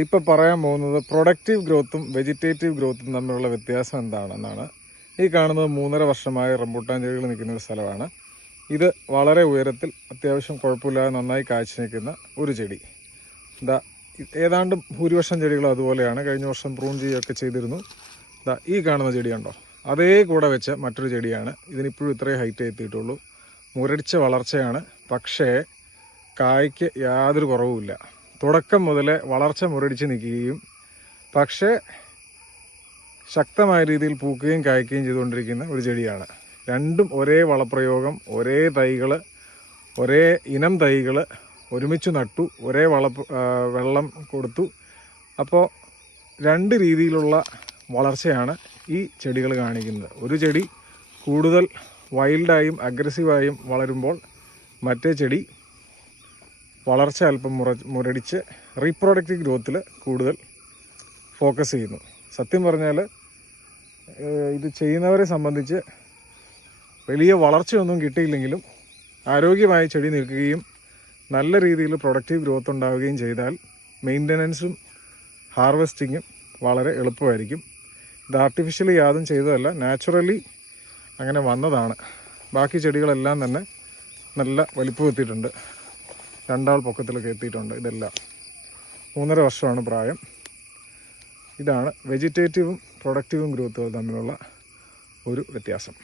ഇപ്പോൾ പറയാൻ പോകുന്നത് പ്രൊഡക്റ്റീവ് ഗ്രോത്തും വെജിറ്റേറ്റീവ് ഗ്രോത്തും തമ്മിലുള്ള വ്യത്യാസം എന്താണെന്നാണ്. ഈ കാണുന്നത് 3.5 വർഷമായി റംബൂട്ടാൻ ചെടികൾ നിൽക്കുന്ന ഒരു സ്ഥലമാണ്. ഇത് വളരെ ഉയരത്തിൽ അത്യാവശ്യം കുഴപ്പമില്ലാതെ നന്നായി കാഴ്ച നിൽക്കുന്ന ഒരു ചെടി. ഏതാണ്ട് ഭൂരിപക്ഷം ചെടികളും അതുപോലെയാണ്. കഴിഞ്ഞ വർഷം പ്രൂൺ ചെയ്യുകയൊക്കെ ചെയ്തിരുന്നു. ഈ കാണുന്ന ചെടി കണ്ടോ, അതേ കൂടെ വെച്ച മറ്റൊരു ചെടിയാണ്. ഇതിനിപ്പോഴും ഇത്രയും ഹൈറ്റ് എത്തിയിട്ടുള്ളൂ. മുരടിച്ച വളർച്ചയാണ്, പക്ഷേ കായ്ക്ക് യാതൊരു കുറവുമില്ല. തുടക്കം മുതലേ വളർച്ച മുരടിച്ച് നിൽക്കുകയും പക്ഷേ ശക്തമായ രീതിയിൽ പൂക്കുകയും കായ്ക്കുകയും ചെയ്തുകൊണ്ടിരിക്കുന്ന ഒരു ചെടിയാണ്. രണ്ടും ഒരേ വളപ്രയോഗം, ഒരേ തൈകൾ, ഒരേ ഇനം തൈകൾ ഒരുമിച്ച് നട്ടു, ഒരേ വെള്ളം കൊടുത്തു. അപ്പോൾ രണ്ട് രീതിയിലുള്ള വളർച്ചയാണ് ഈ ചെടികൾ കാണിക്കുന്നത്. ഒരു ചെടി കൂടുതൽ വൈൽഡായും അഗ്രസീവായും വളരുമ്പോൾ മറ്റേ ചെടി വളർച്ച അല്പം മുരടിച്ച് റീപ്രൊഡക്റ്റീവ് ഗ്രോത്തിൽ കൂടുതൽ ഫോക്കസ് ചെയ്യുന്നു. സത്യം പറഞ്ഞാൽ ഇത് ചെയ്യുന്നവരെ സംബന്ധിച്ച് വലിയ വളർച്ചയൊന്നും കിട്ടിയില്ലെങ്കിലും ആരോഗ്യമായി ചെടി നിൽക്കുകയും നല്ല രീതിയിൽ പ്രൊഡക്റ്റീവ് ഗ്രോത്ത് ഉണ്ടാവുകയും ചെയ്താൽ മെയിൻ്റനൻസും ഹാർവെസ്റ്റിങ്ങും വളരെ എളുപ്പമായിരിക്കും. ഇത് ആർട്ടിഫിഷ്യലി യാതൊന്നും ചെയ്തതല്ല, നാച്ചുറലി അങ്ങനെ വന്നതാണ്. ബാക്കി ചെടികളെല്ലാം തന്നെ നല്ല വലിപ്പം എത്തിയിട്ടുണ്ട്, 2 ആൾ പൊക്കത്തിലൊക്കെ എത്തിയിട്ടുണ്ട്. ഇതെല്ലാം 3.5 വർഷമാണ് പ്രായം. ഇതാണ് വെജിറ്റേറ്റീവും പ്രൊഡക്റ്റീവും ഗ്രോത്തുകൾ തമ്മിലുള്ള ഒരു വ്യത്യാസം.